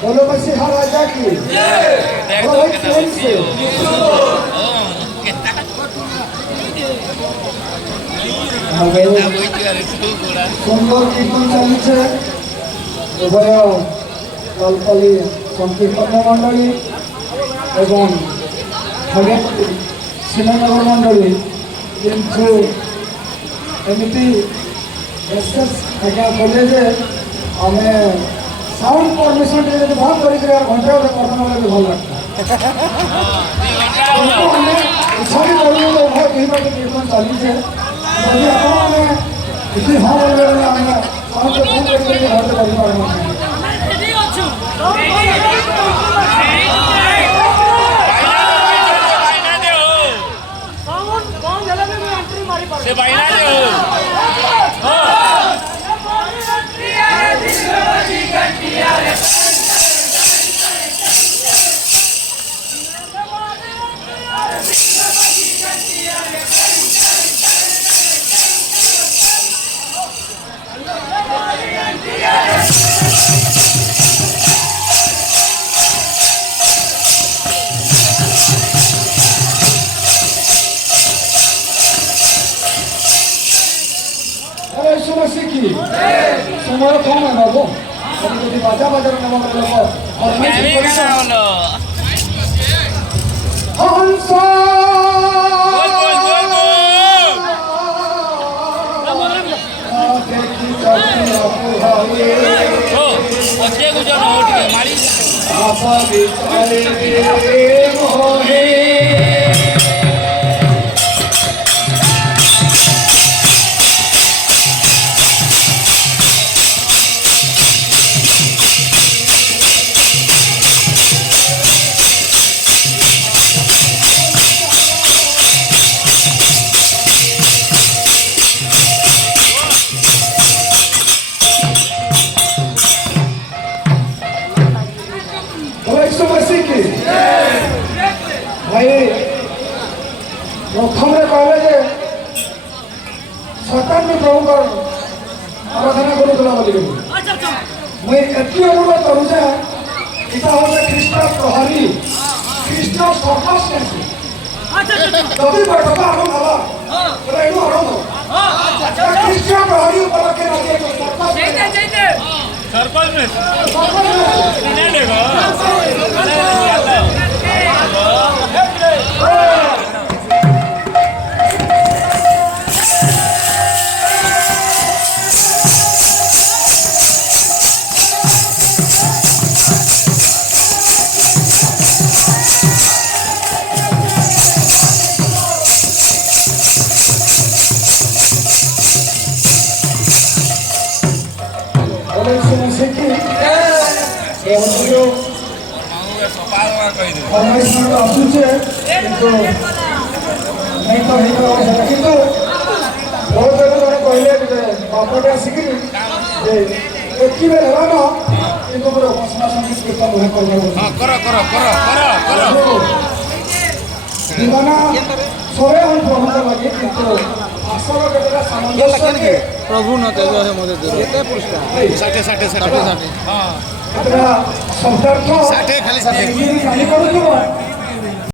बोलो मसीहा राजा की सुंदर कीर्तन चली उभय कलपली संकीर्तन मंडली एवं श्रीनगर मंडली किंतु एमती मेसेज आज्ञा कले आम साउंड परमिशन टे बंद कर घंटे प्रार्थना कले भल लगता इच्छा भी कर कीर्तन चली जदि आपने हाँ बोले आम साउंड बंद कर घंटे समय कौन है बाबू कभी बाजा बाजार ପ୍ରଥମରେ କହିଲେ ଯେ ସତାନ ପ୍ରଭୁଙ୍କର ଆରାଧନା କରୁଥିଲା ବୋଲିକରି ମୁଇଁ ଏତିକି ଅନୁରୋଧ କରୁଛେ ଏଇଟା ହଉଛି ଖ୍ରୀଷ୍ଟ ପ୍ରହରୀ ଖ୍ରୀଷ୍ଟ ସର୍କସ ନେସି ଯଦି ବୈଠକ ଆରମ୍ଭ ହେଲା ବୋଲେ ଏଇଠୁ ଆରମ୍ଭ ଖ୍ରୀଷ୍ଟ ପ୍ରହରୀ ଉପଲକ୍ଷେ सर्कल में नहीं देखो ଆସୁଛେ କିନ୍ତୁ ନାଇଁ ତ ହେଇପାରିବ କିନ୍ତୁ ବହୁତ ଜଣେ କହିଲେ ଗୋଟେ ବାପଟେ ଆସିକିରି ଯେ ଏତିକି ବେଳ ହେଲା ନା କିନ୍ତୁ ଗୋଟେ ଉପାସନା ସଙ୍ଗୀତ କୀର୍ତ୍ତନ ନୁହେଁ ଜୀବନ ସବେ ହନ୍ ପ୍ରଭୁଙ୍କ ଲାଗି କିନ୍ତୁ ଆସର କେତେଟା ସାମଞ୍ଜସ୍ୟ प्रभु न तेजो है मोदे दूर एते पुरस्कार 60 କେତେଟା ଶବ୍ଦାର୍ଥ ଖାଲି କରୁଥିବ